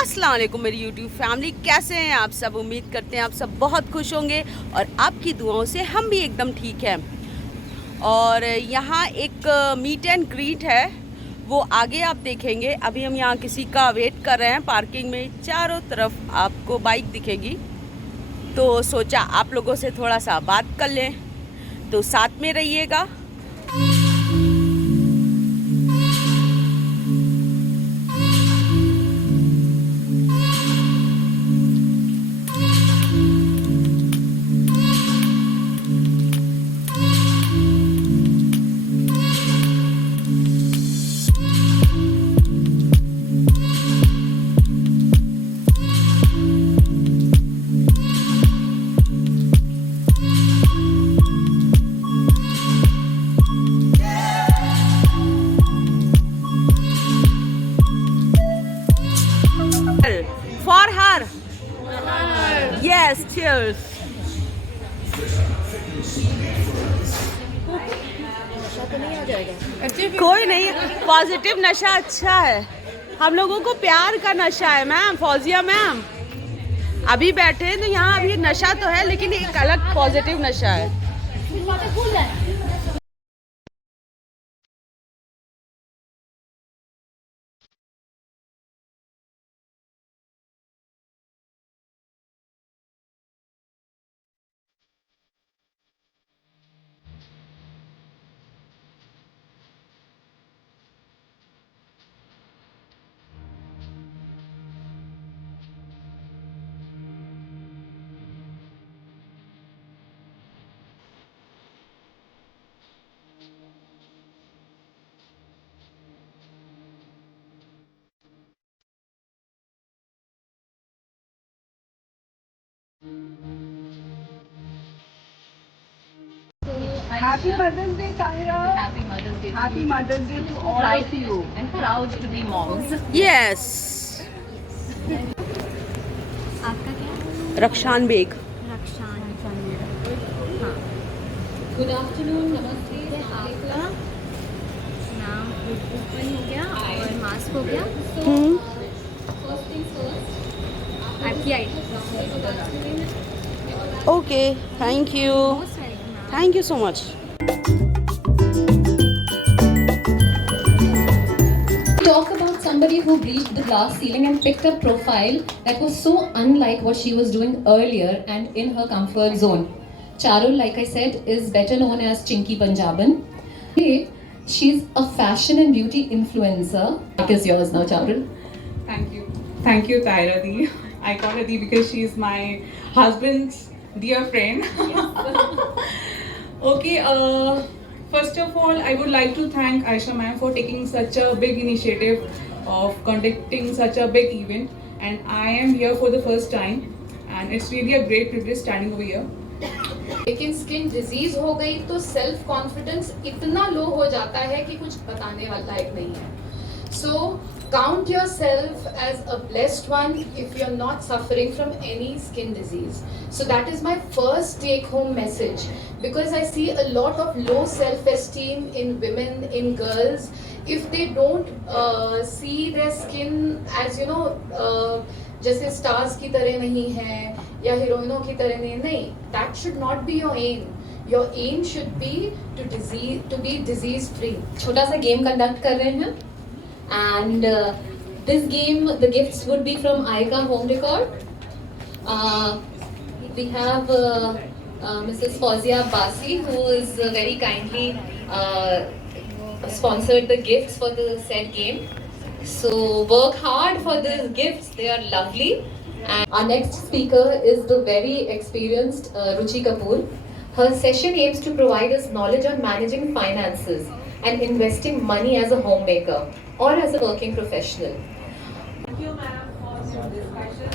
अस्सलाम वालेकुम मेरी यूट्यूब फैमिली, कैसे हैं आप सब। उम्मीद करते हैं आप सब बहुत खुश होंगे और आपकी दुआओं से हम भी एकदम ठीक हैं। और यहाँ एक मीट एंड ग्रीट है, वो आगे आप देखेंगे। अभी हम यहाँ किसी का वेट कर रहे हैं पार्किंग में। चारों तरफ आपको बाइक दिखेगी, तो सोचा आप लोगों से थोड़ा सा बात कर लें, तो साथ में रहिएगा। For her. Yes, cheers. कोई नहीं, पॉजिटिव नशा अच्छा है। हम लोगों को प्यार का नशा है मैम, फौजिया मैम। अभी बैठे तो यहाँ अभी नशा तो है, लेकिन एक अलग पॉजिटिव नशा है। Happy Mother's Day, Tahira. Happy Mother's Day. Happy Mother's Day to all of you. And proud to be moms. Yes. आपका क्या? रक्षान बेग। रक्षान हाँ। Good afternoon. Namaste. आपका नाम ओपन हो गया और मास्क हो गया। First things first. आपकी ID. Okay, thank you, thank you so much. Talk about somebody who breached the glass ceiling and picked a profile that was so unlike what she was doing earlier and in her comfort zone. Charul, like I said, is better known as Chinky Punjaban. She's a fashion and beauty influencer. It is yours now, Charul. Thank you, Tahira Di. I call her Di because she is my husband's dear friend. Okay, first of all, I would like to thank Aisha ma'am for taking such a big initiative of conducting such a big event, and I am here for the first time, and it's really a great privilege standing over here. लेकिन skin disease हो गई तो self confidence इतना लो हो जाता है कि कुछ बताने वाला एक नहीं है। So count yourself as a blessed one if you are not suffering from any skin disease. So that is my first take home message, because I see a lot of low self esteem in women, in girls, if they don't see their skin as जैसे stars की तरह नहीं है या हीरोइनों की तरह नहीं, that should not be your aim. Your aim should be to be disease free. छोटा सा गेम कंडक्ट कर रहे हैं, and this game, the gifts would be from Aika Home Decor. We have Mrs. Fauzia Basi, who is very kindly sponsored the gifts for the said game. So work hard for these gifts, they are lovely. And our next speaker is the very experienced Ruchi Kapoor. Her session aims to provide us knowledge on managing finances and investing money as a homemaker or as a working professional. Thank you, ma'am, for your discussion.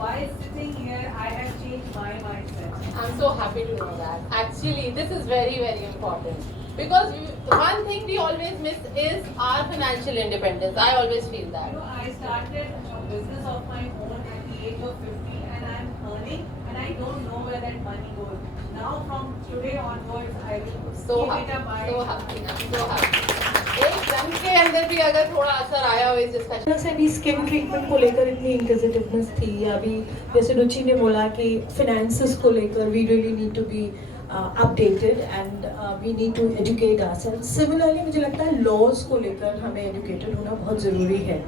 While sitting here, I have changed my mindset. I'm so happy to know that. Actually, this is very, very important. Because one thing we always miss is our financial independence. I always feel that. I started a business of my own at the age of 50, and I'm earning, and I don't know where that money goes. Now, from today onwards, I will So keep happy. it up. So happy. I'm so happy. एक रंग के अंदर भी अगर थोड़ा असर आया हो इस डिस्कशन से भी स्किन ट्रीटमेंट को लेकर इतनी इंक्विजिटिवनेस थी, या अभी जैसे रुचि ने बोला कि फिनेंसेस को लेकर we really need to be updated and we need to educate ourselves. Similarly मुझे लगता है लॉज को लेकर हमें एजुकेटेड होना बहुत ज़रूरी है,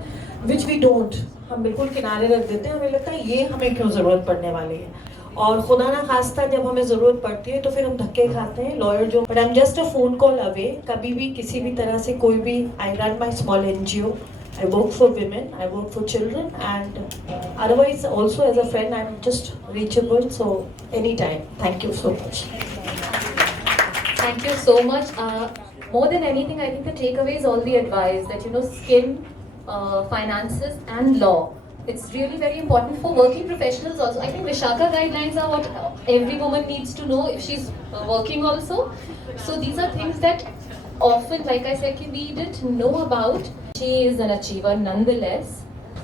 विच वी डोंट। हम बिल्कुल किनारे रख देते हैं, हमें लगता है ये हमें क्यों ज़रूरत पड़ने वाली है, और खुदा ना खास्ता जब हमें ज़रूरत पड़ती है तो फिर हम धक्के खाते हैं लॉयर जो। But I am just a phone call away. कभी भी किसी भी तरह से कोई भी, I run my small NGO, I work for women, I work for children, and otherwise also as a friend I'm just reachable, so anytime. Thank you so much. Thank you so much. More than anything, I think the takeaway is all the advice that, you know, skin, finances and law. It's really very important for working professionals also. I think Vishaka guidelines are what every woman needs to know if she's working also. So these are things that often, like I said, we didn't know about. She is an achiever nonetheless.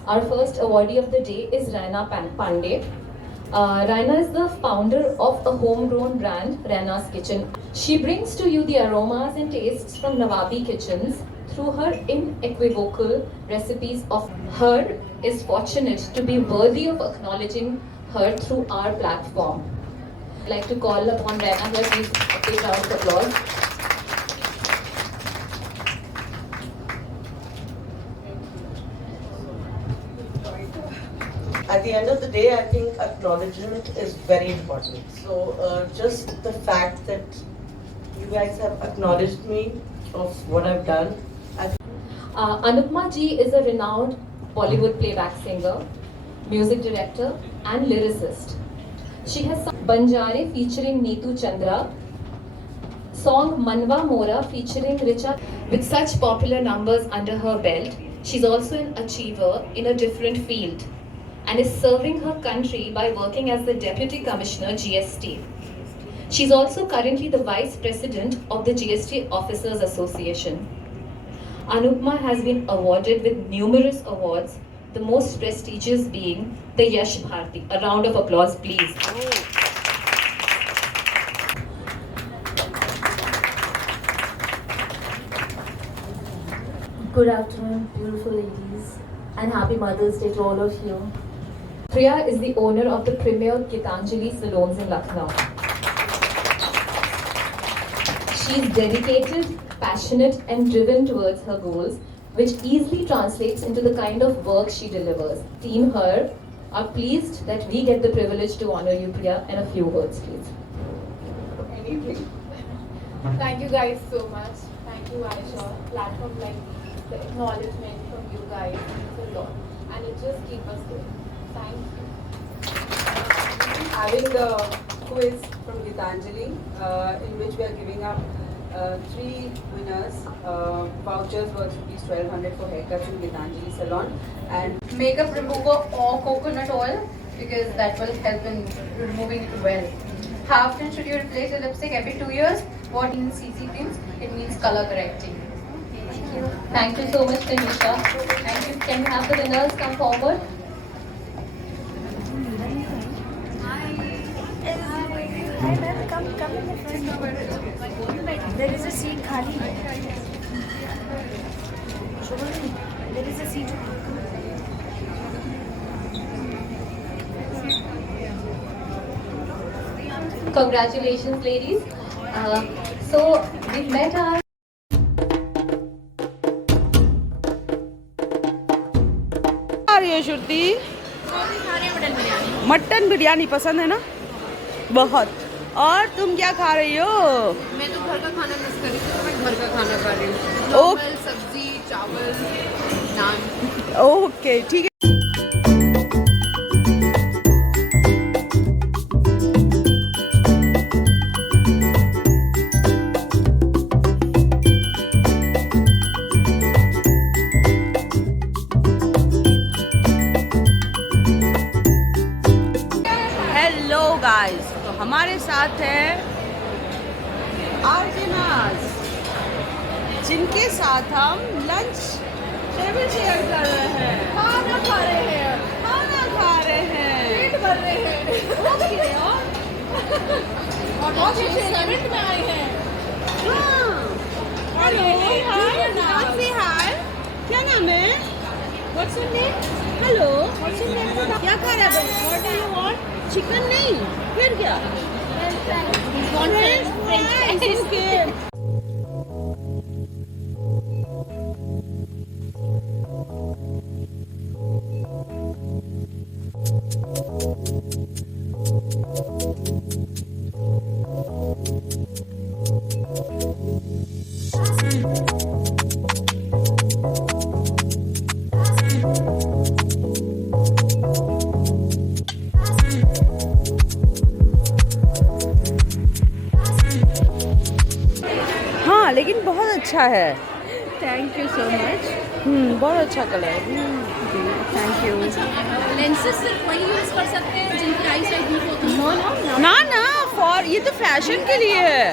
Our first awardee of the day is Raina Pandey. Raina is the founder of a homegrown brand, Raina's Kitchen. She brings to you the aromas and tastes from Nawabi kitchens through her unequivocal recipes. Of her is fortunate to be worthy of acknowledging her through our platform. I'd like to call upon Raina here, please, a big round of applause. At the end of the day, I think acknowledgement is very important. So just the fact that you guys have acknowledged me of what I've done. Anupma ji is a renowned Bollywood playback singer, music director and lyricist. She has sung Banjare featuring Neetu Chandra, song Manwa Mora featuring Richa. With such popular numbers under her belt, she's also an achiever in a different field and is serving her country by working as the Deputy Commissioner GST. She's also currently the Vice President of the GST Officers Association. Anupma has been awarded with numerous awards, the most prestigious being the Yash Bharti. A round of applause, please. Good afternoon, beautiful ladies, and happy Mother's Day to all of you. Priya is the owner of the premier Gitanjali salons in Lucknow. She is dedicated, passionate and driven towards her goals, which easily translates into the kind of work she delivers. Team Her are pleased that we get the privilege to honor you, Priya, in a few words, please. Thank you guys so much. Thank you, Aisha. Platform like the acknowledgement from you guys means a lot, and it just keeps us going. Thank you. Having the quiz from Gitanjali, in which we are giving up 3 winners, vouchers worth ₹1200 for haircuts in Gitanjali salon, and Makeup remover or coconut oil, because that will help in removing it well. How often should you replace your lipstick? Every 2 years. What means CC creams? It means color correcting. Thank you. Thank you so much, Tanisha. Thank you. Can we have the winners come forward? Hi ma'am, come in the front. There is a seat khali. There is a seat. Congratulations, ladies. So we've met our आ रही है श्रुति? Mutton biryani पसंद है ना? बहुत। और तुम क्या खा रही हो? मैं तो घर का खाना मिस कर रही थी, तो मैं घर का खाना खा रही हूँ। ओ- नॉर्मल सब्जी, चावल, नान। ओके, ठीक है। हेलो गाइस, तो हमारे साथ है आर्जनाज, जिनके साथ हम लंच टेबल शेयर कर रहे हैं, खाना खा रहे हैं, पेट भर रहे हैं। ओके, और बहुत अच्छे इवेंट में आए हैं। हाँ, hello, hi. What's your name? Hello. What's your name? क्या खा रहा है? What do you want? Chicken नहीं. फिर क्या? French fries. Okay. हाँ लेकिन बहुत अच्छा है. Thank you so much. बहुत अच्छा कलर है. Thank you. लेंसेज सिर्फ वही यूज कर सकते हैं जिनकी आई साइड वीक होती है। ना ना फॉर ये तो फैशन के लिए है.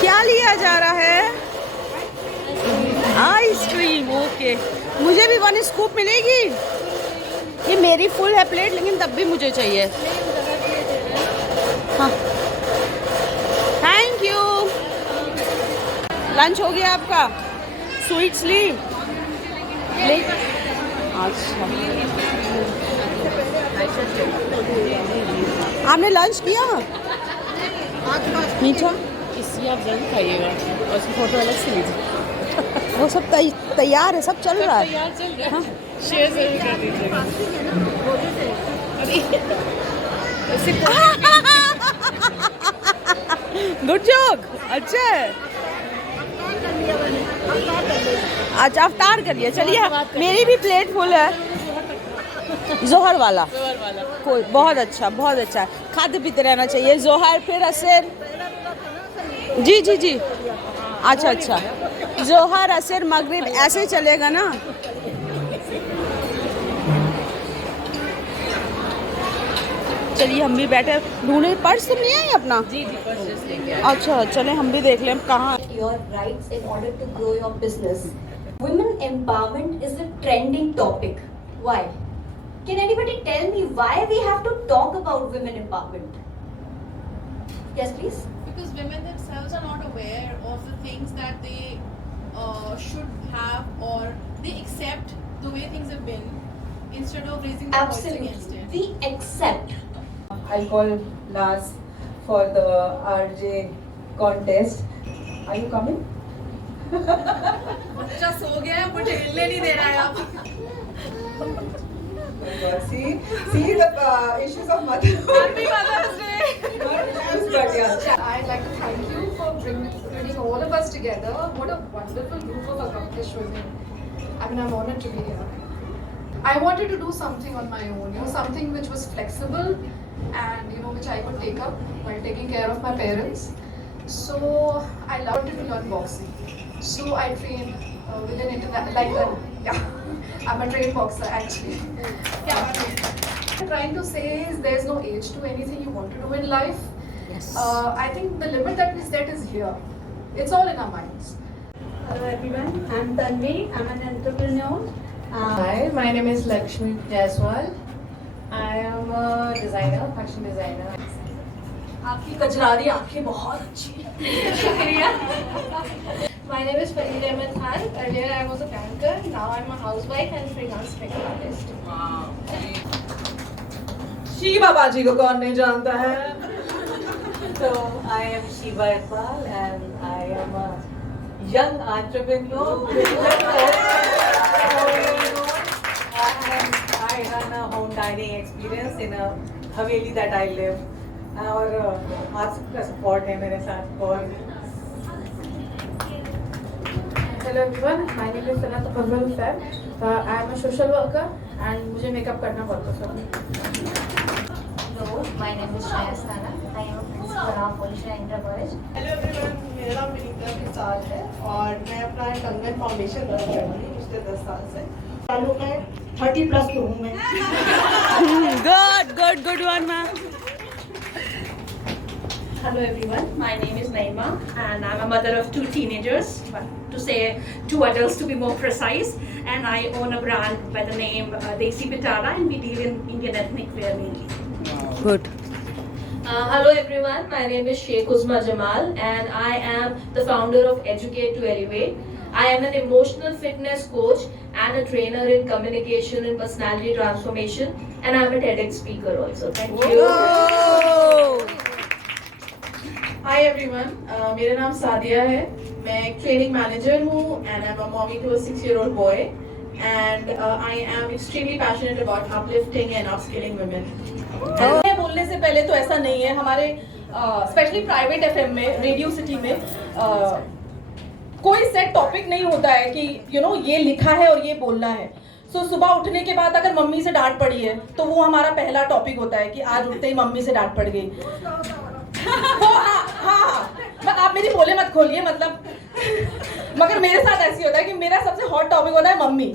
क्या लिया जा रहा है? आइसक्रीम. ओके. मुझे भी 1 स्कूप मिलेगी. ये मेरी फुल है प्लेट लेकिन तब भी मुझे चाहिए. हाँ. Thank you. लंच हो गया आपका? स्वीट्स ली? अच्छा. आपने लंच किया? मीठा इसी आप जरूर खाइएगा और उसकी फोटो अलग से लीजिए. वो सब तैयार है, सब चल रहा है. हाँ? शेयर जरूर कर दीजिएगा। Good joke. अच्छा है. अच्छा अवतार करिए. चलिए मेरी भी प्लेट फुल है. जोहर वाला कोई बहुत अच्छा, बहुत अच्छा. खाते पीते रहना चाहिए. जोहर फिर असर. जी जी जी. अच्छा अच्छा. जोहर असर मगरिब ऐसे चलेगा ना. चलिए हम भी बैठे ढूंढे. पर्स तुम नहीं आई अपना? जी जी पर्स जस्ट लेके आए. अच्छा चलें हम भी देख लें कहाँ. Your rights in order to grow your business. Women empowerment is a trending topic. Why? Can anybody tell me why we have to talk about women empowerment? Yes, please. Because women themselves are not aware of the things that they should have or they accept the way things have been instead of raising their voice against Absolutely. it. We accept. I'll call Lars for the RJ contest. Are you coming? बच्चा सो गया है मुझे हिलने नहीं दे रहा है आप. See the issues of motherhood. Happy Mother's Day. But yeah. I'd like to thank you for bringing all of us together. What a wonderful group of accomplished women. I mean, I'm honored to be here. I wanted to do something on my own, something which was flexible and which I could take up while taking care of my parents. So I wanted to learn boxing. So I trained with an I'm a trained boxer actually. What I'm trying to say is there's no age to anything you want to do in life. Yes. I think the limit that we set is here. It's all in our minds. Hello everyone, I'm Tanvi. I'm an entrepreneur. Hi, my name is Lakshmi Jaiswal. I am a designer, fashion designer. आपकी कजरारी आंखें बहुत अच्छी हैं. My name is Farid Ahmed Khan. Earlier I was a banker. Now I'm a housewife and freelance makeup artist. Shiva बाजी को कौन नहीं जानता है? So I am Shiva Iqbal and I am a young entrepreneur. I run a home dining experience in a haveli that I live. और आप सबका support है मेरे साथ. और Hello everyone. My name is Sanat Fazal Fab. I am a social worker and मुझे makeup करना बहुत पसंद है. Hello, my name is Shreya Stana. I am a principal of Polisha Inter College. Hello everyone, मेरा नाम विनीता प्रसाद है और मैं अपना कंगन फाउंडेशन रन कर रही हूँ पिछले 10 साल से. सालों में 30+ तो हूँ मैं. Good one, ma'am. Hello everyone. My name is Naima and I'm a mother of 2 teenagers. To say 2 adults to be more precise. And I own a brand by the name Desi Pitala and we deal in Indian ethnic wear mainly. Good. Hello everyone, my name is Sheikh Uzma Jamal and I am the founder of Educate to Elevate. I am an emotional fitness coach and a trainer in communication and personality transformation, and I am a TEDx speaker also. Thank you. Hi everyone, मेरा नाम सादिया है. मैं एक training manager हूँ and I'm a mommy to a 6-year-old boy, and I am extremely passionate about uplifting and upskilling women. बोलने से पहले तो ऐसा नहीं है, हमारे स्पेशली प्राइवेट एफएम में, रेडियो सिटी में कोई सेट टॉपिक नहीं होता है कि ये लिखा है और ये बोलना है. सो सुबह उठने के बाद अगर मम्मी से डांट पड़ी है तो वो हमारा पहला टॉपिक होता है कि आज उठते ही मम्मी से डांट पड़ गई. हाँ, आप मेरी बोले मत खोलिए, मतलब मगर मेरे साथ ऐसी होता है कि मेरा सबसे हॉट टॉपिक होता है मम्मी,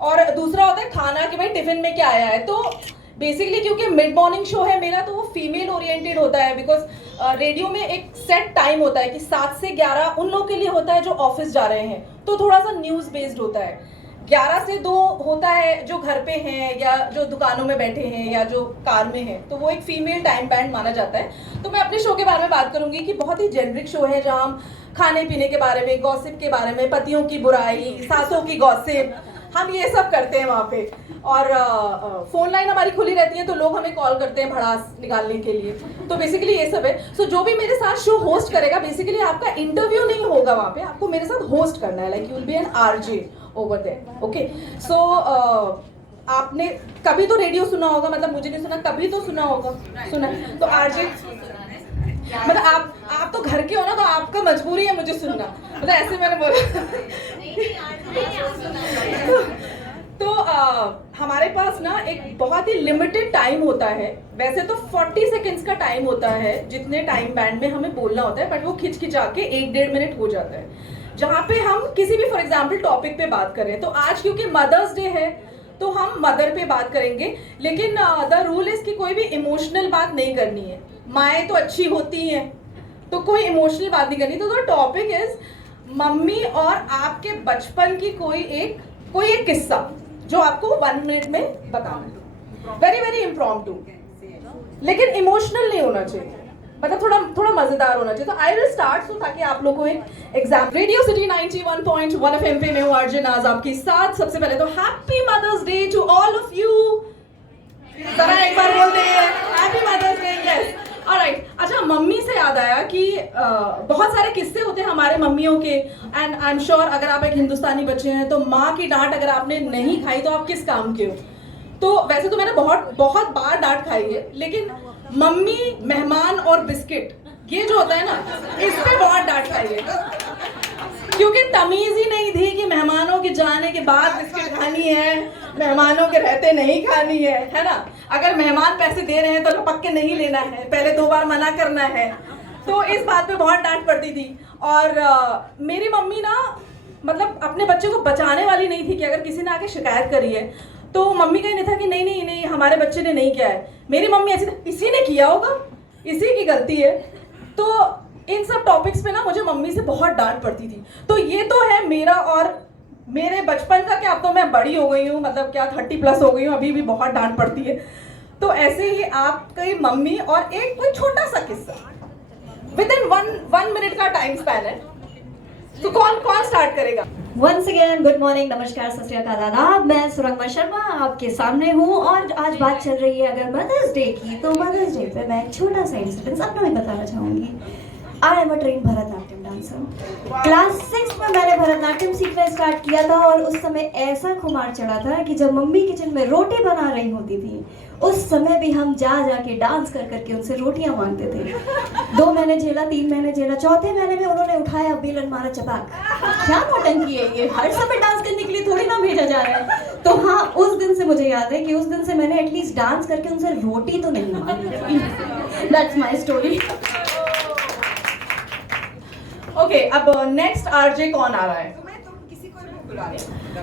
और दूसरा होता है खाना कि भाई टिफिन में क्या आया है. तो बेसिकली क्योंकि मिड मॉर्निंग शो है मेरा, तो वो फीमेल ओरिएंटेड होता है, बिकॉज रेडियो में एक सेट टाइम होता है कि 7 से 11 उन लोगों के लिए होता है जो ऑफिस जा रहे हैं, तो थोड़ा सा न्यूज़ बेस्ड होता है. 11 से 2 होता है जो घर पे हैं या जो दुकानों में बैठे हैं या जो कार में हैं, तो वो एक फीमेल टाइम बैंड माना जाता है. तो मैं अपने शो के बारे में बात करूंगी कि बहुत ही जेनरिक शो है जहाँ हम खाने पीने के बारे में, गॉसिप के बारे में, पतियों की बुराई, सासों की गॉसिप, हम ये सब करते हैं वहाँ पे. और फोन लाइन हमारी खुली रहती है तो लोग हमें कॉल करते हैं भड़ास निकालने के लिए. तो बेसिकली ये सब है. सो जो भी मेरे साथ शो होस्ट करेगा, बेसिकली आपका इंटरव्यू नहीं होगा वहाँ पे, आपको मेरे साथ होस्ट करना है. Like you will be an RJ over there. Okay, so आपने कभी तो रेडियो सुना होगा, मतलब मुझे नहीं सुना, कभी तो सुना होगा, सुना. तो RJ मतलब आप तो घर के हो ना, तो आपका मजबूरी है मुझे सुनना, मतलब ऐसे मैंने बोला. तो हमारे पास ना एक बहुत ही लिमिटेड टाइम होता है. वैसे तो 40 सेकेंड्स का टाइम होता है जितने टाइम बैंड में हमें बोलना होता है, बट वो खिंचा के 1-1.5 मिनट हो जाता है, जहाँ पे हम किसी भी फॉर एग्जाम्पल टॉपिक पे बात करें. तो आज क्योंकि मदर्स डे है तो हम मदर पे बात करेंगे, लेकिन द रूल इज कि कोई भी इमोशनल बात नहीं करनी है. माएँ तो अच्छी होती हैं, तो कोई इमोशनल बात नहीं करनी. तो द टॉपिक इज मम्मी और आपके बचपन की कोई एक किस्सा जो आपको 1 मिनट में बताना है. वेरी वेरी इम्प्रॉम्प्टू, लेकिन इमोशनल नहीं होना चाहिए, मतलब थोड़ा मजेदार होना चाहिए. तो आई विल स्टार्ट, सो ताकि आप लोग को एक एग्जाम. रेडियो सिटी 91.1 FM पे मैं हूँ RJ नाज आपके साथ. सबसे पहले तो happy mother's day to all of you. जरा एक बार बोल दें happy mother's day. Yes, alright. अच्छा, मम्मी से याद आया कि बहुत सारे किस्से होते हैं हमारे मम्मियों के, एंड आई एम श्योर अगर आप एक हिंदुस्तानी बच्चे हैं तो माँ की डांट अगर आपने नहीं खाई तो आप किस काम के हो. तो वैसे तो मैंने बहुत बार डांट खाई है, लेकिन मम्मी, मेहमान और बिस्किट, ये जो होता है ना, इस पे बहुत डांट खाई है, क्योंकि तमीज ही नहीं थी कि मेहमानों के जाने के बाद बिस्किट खानी है, मेहमानों के रहते नहीं खानी है ना. अगर मेहमान पैसे दे रहे हैं तो लपक के नहीं लेना है, पहले 2 बार मना करना है. तो इस बात पे बहुत डांट पड़ती थी. और मेरी मम्मी ना, मतलब अपने बच्चे को बचाने वाली नहीं थी कि अगर किसी ने आके शिकायत करी है तो मम्मी का ही नहीं था कि नहीं हमारे बच्चे ने नहीं किया है. मेरी मम्मी ऐसी, इसी ने किया होगा, इसी की गलती है. तो इन सब टॉपिक्स पे ना मुझे मम्मी से बहुत डांट पड़ती थी. तो ये तो है मेरा और मेरे बचपन का, कि अब तो मैं बड़ी हो गई हूँ, मतलब क्या 30+ हो गई हूँ, अभी भी बहुत डांट पड़ती है. तो ऐसे ही आपकी मम्मी और एक कोई छोटा सा किस्सा विद इन 1 मिनट का टाइम स्पैन है. तो कौन स्टार्ट करेगा? Once again, गुड मॉर्निंग, नमस्कार, सत श्री अकाल, आदाब. मैं सुरंगमा शर्मा आपके सामने हूँ और आज बात चल रही है अगर मदर्स डे की, तो मदर्स डे पे मैं एक छोटा सा इंसिडेंस अपना भी बताना चाहूँगी. I am a train Bharatanatyam dancer. Class 6 में मैंने भरतनाट्यम सीखना स्टार्ट किया था और उस समय ऐसा खुमार चढ़ा था कि जब मम्मी किचन में रोटी बना रही होती थी उस समय भी हम जा के डांस कर करके उनसे रोटियां मांगते थे. 2 महीने झेला, 3 महीने झेला, 4थे महीने में उन्होंने उठाया बेलन मारा चपाक. क्या नौटंकी है ये, हर समय डांस करने के लिए थोड़ी ना भेजा जा रहा है. तो हाँ, उस दिन से मुझे याद है कि उस दिन से मैंने एटलीस्ट डांस करके उनसे रोटी तो नहीं मांगी. That's my story. ओके, अब नेक्स्ट RJ कौन आ रहा है? किसी को भी बुला रहे.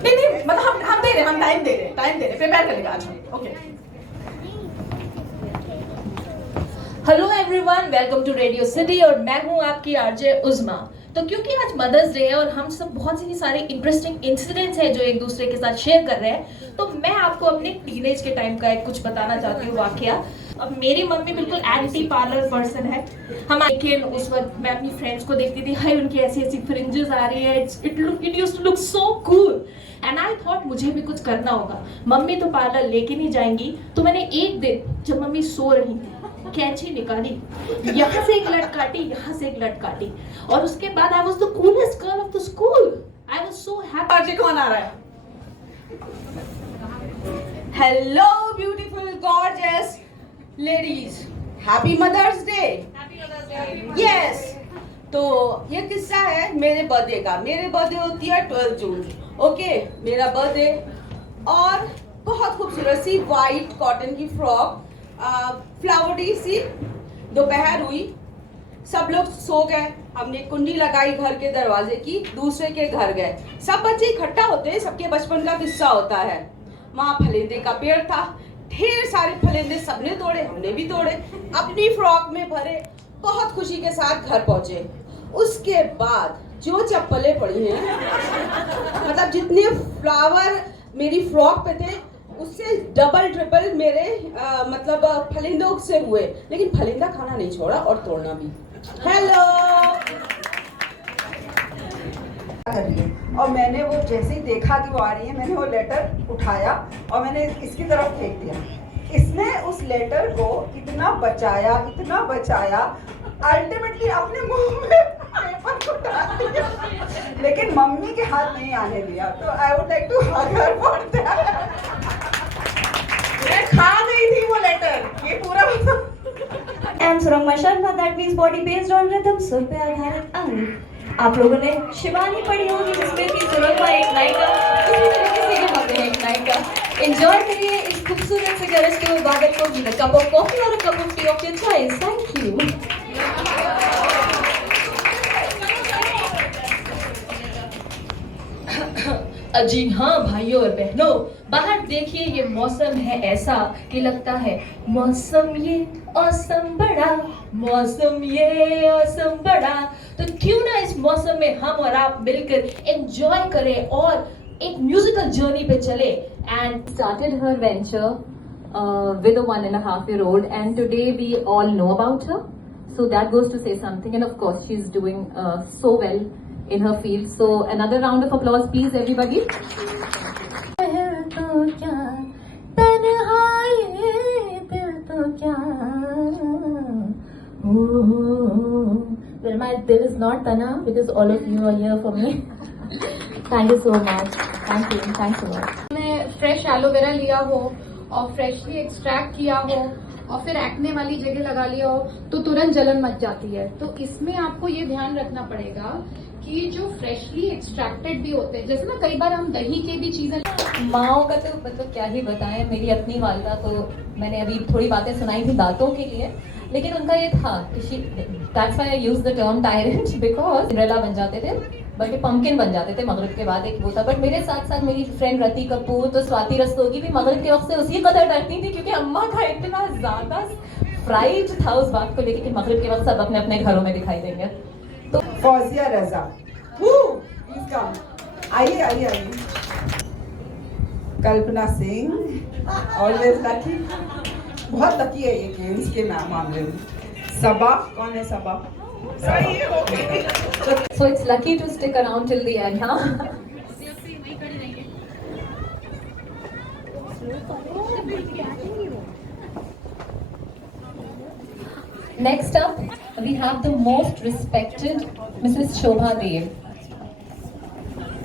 नहीं, मतलब हम दे रहे हैं, हम टाइम दे रहे हैं, प्रिपेयर करेगा आज हम. Okay. Hello everyone, welcome to radio city और मैं हूँ आपकी RJ उज़मा. तो क्योंकि आज मदर्स डे है और हम सब बहुत सी सारी इंटरेस्टिंग इंसिडेंट्स हैं जो एक दूसरे के साथ शेयर कर रहे हैं, तो मैं आपको अपने टीनेज के टाइम का एक कुछ बताना चाहती हूँ वाकया. अब मेरी मम्मी बिल्कुल एंटी पार्लर पर्सन है। लेकिन उस वक्त मैं अपनी फ्रेंड्स को देखती थी, हाय उनकी ऐसी ऐसी फ्रिंजेस आ रही है, it used to look so cool and I thought मुझे भी कुछ करना होगा। मम्मी तो पार्लर लेके नहीं जाएंगी, तो मैंने एक दिन जब मम्मी सो रही थी कैंची निकाली, यहाँ से एक लट काटी, यहाँ से एक लट काटी, और उसके बाद I was the coolest girl of the school. I was so happy. आज कौन आ रहा है? Hello beautiful gorgeous ladies, happy mother's day. Yes, तो ये किस्सा है मेरे बर्थडे का। मेरे बर्थडे होती है 12 जून। ओके, मेरा बर्थडे, और बहुत खूबसूरत सी वाइट कॉटन की फ्रॉक, फ्लावरी सी। दोपहर हुई, सब लोग सो गए, हमने कुंडी लगाई घर के दरवाजे की, दूसरे के घर गए। सब बच्चे इकट्ठा होते हैं, सबके बचपन का किस्सा होता है। वहाँ फलेंदे का पेड़ था, ढेर सारे फलेंदे सबने तोड़े, हमने भी तोड़े, अपनी फ्रॉक में भरे, बहुत खुशी के साथ घर पहुंचे। उसके बाद जो चप्पलें पड़ी हैं, मतलब जितने फ्लावर मेरी फ्रॉक पे थे उससे डबल ट्रिपल मेरे मतलब फलिंदों से हुए, लेकिन फलिंदा खाना नहीं छोड़ा और तोड़ना भी। हेलो और मैंने वो जैसे ही देखा कि वो आ रही है, मैंने वो लेटर उठाया और मैंने इसकी तरफ फेंक दिया। इसने उस लेटर को इतना बचाया, अल्टीमेटली अपने मुंह में पेपर को डाल दिया, लेकिन मम्मी के हाथ नहीं आने दिया। तो I would like to hug her for that. मैं खा गई थी वो लेटर, ये पूरा And Surama Sharma, that means body based on rhythm, सुर पे आधारित अंग। आप लोगों ने शिवानी पढ़ी होगी, जिसमें थी सुरमा एक नायिका, उसी तरीके से यहाँ पे एक नायिका। एंजॉय करिए इस खूबसूरत से गरज के मुबारक को, with a cup of coffee और a cup of tea of your choice. Thank you. जी हाँ भाइयों और बहनों, बाहर देखिए ये मौसम है ऐसा कि लगता है मौसम ये औसम बड़ा, मौसम ये औसम बड़ा। तो क्यों ना इस मौसम में हम और आप मिलकर एंजॉय करें और एक म्यूजिकल जर्नी पे चले। And Started her venture with a 1.5-year-old, and today we all know about her. So that goes to say something, and of course she's doing so well in her field. So another round of applause please everybody. Well, my dil is not tana because all of you are here for me. Thank you so much. Thank you. Thanks a lot. मैं fresh aloe vera लिया हो और freshly extract किया हो और फिर acne वाली जगह लगा लिया हो तो तुरंत जलन मच जाती है। तो इसमें आपको ये ध्यान रखना पड़ेगा कि जो फ्रेशली एक्सट्रैक्टेड भी होते हैं, जैसे ना कई बार हम दही के भी चीजें। माओ का तो मतलब क्या ही बताएं, मेरी अपनी वालदा को मैंने अभी थोड़ी बातें सुनाई थी दांतों के लिए, लेकिन उनका ये था कि that's why I use the term tyrant, because Cinderella बन जाते थे, बल्कि पंपकिन बन जाते थे मगरिब के बाद, एक वो था। बट मेरे साथ साथ मेरी फ्रेंड रति कपूर तो स्वाति रस्तोगी भी मगरिब के वक्त से उसी कदर डरती थी, क्योंकि अम्मा का इतना ज्यादा फ्राइड था उस बात को लेकर कि मगरिब के वक्त सब अपने अपने घरों में दिखाई देंगे। तो फौजिया रजा, प्लीज कम, आइए। कल्पना सिंह, ऑलवेज लकी, बहुत लकी है ये गेम्स के मामले में। सबा, कौन है सबा? So it's lucky to stick around till the end, huh? Next up, we have the most respected Mrs. Shobha Dev.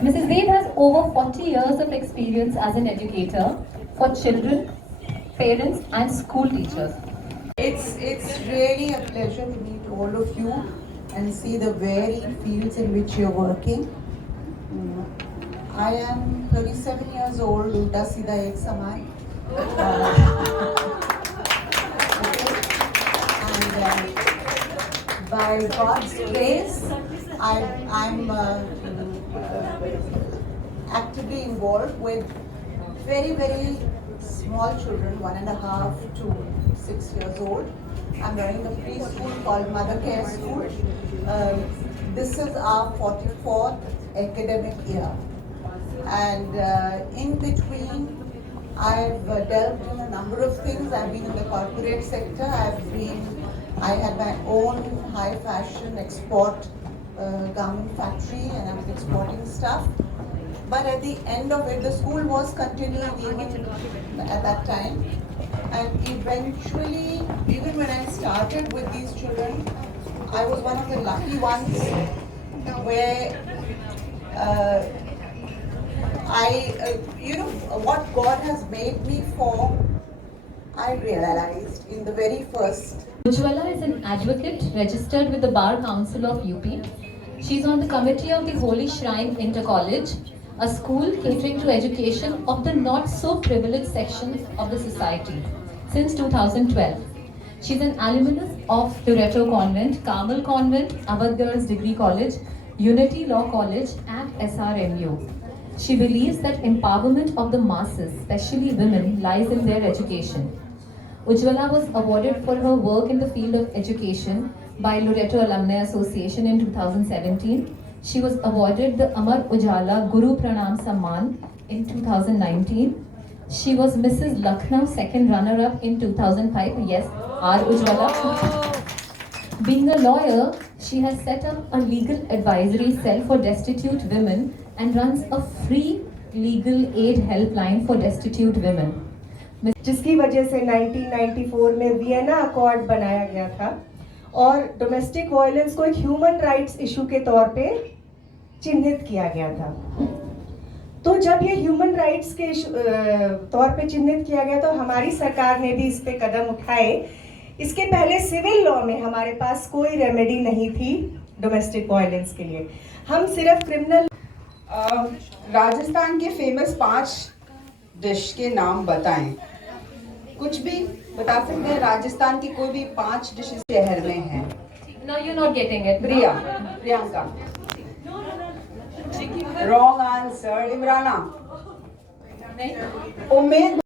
Mrs. Dev has over 40 years of experience as an educator for children, parents and school teachers. It's really a pleasure to meet all of you and see the varied fields in which you're working. I am 37 years old, ulta सीधा एक समान. And by God's grace, I'm actively involved with very small children, 1.5 to 6 years old. I'm running a preschool called Mother Care School. This is our 44th academic year. And in between I've delved in a number of things. I've been in the corporate sector. I had my own high fashion export garment factory, and I was exporting stuff. But at the end of it, the school was continuing even at that time. And eventually, even when I started with these children, I was one of the lucky ones where what God has made me for, I realized in the very first. Ujjwala is an advocate registered with the Bar Council of UP. She's on the committee of the Holy Shrine Inter College, a school catering to education of the not so privileged section of the society since 2012. She's an alumnus of Loreto Convent, Carmel Convent, Awadh Girls Degree College, Unity Law College and SRMU. She believes that empowerment of the masses, especially women, lies in their education. Ujjwala was awarded for her work in the field of education by Loreto Alumni Association in 2017. She was awarded the Amar Ujala Guru Pranam Samman in 2019. She was Mrs. Lucknow second runner-up in 2005. Yes, R. Ujjwala. Being a lawyer, she has set up a legal advisory cell for destitute women and runs a free legal aid helpline for destitute women. जिसकी वजह से 1994 में Vienna accord बनाया गया था और domestic violence को एक ह्यूमन राइट्स इशू के तौर पे चिन्हित किया गया था। तो जब ये ह्यूमन राइट्स के तौर पे चिन्हित किया गया तो हमारी सरकार ने भी इस पे कदम उठाए। इसके पहले सिविल लॉ में हमारे पास कोई रेमेडी नहीं थी डोमेस्टिक वायलेंस के लिए, हम सिर्फ क्रिमिनल। राजस्थान के फेमस 5 डिश के नाम बताएं। कुछ भी बता सकते हैं, राजस्थान की कोई भी 5 डिशेस शहर में हैं। No, you're not getting it. Priyanka. Wrong answer. Imrana. उम्मीद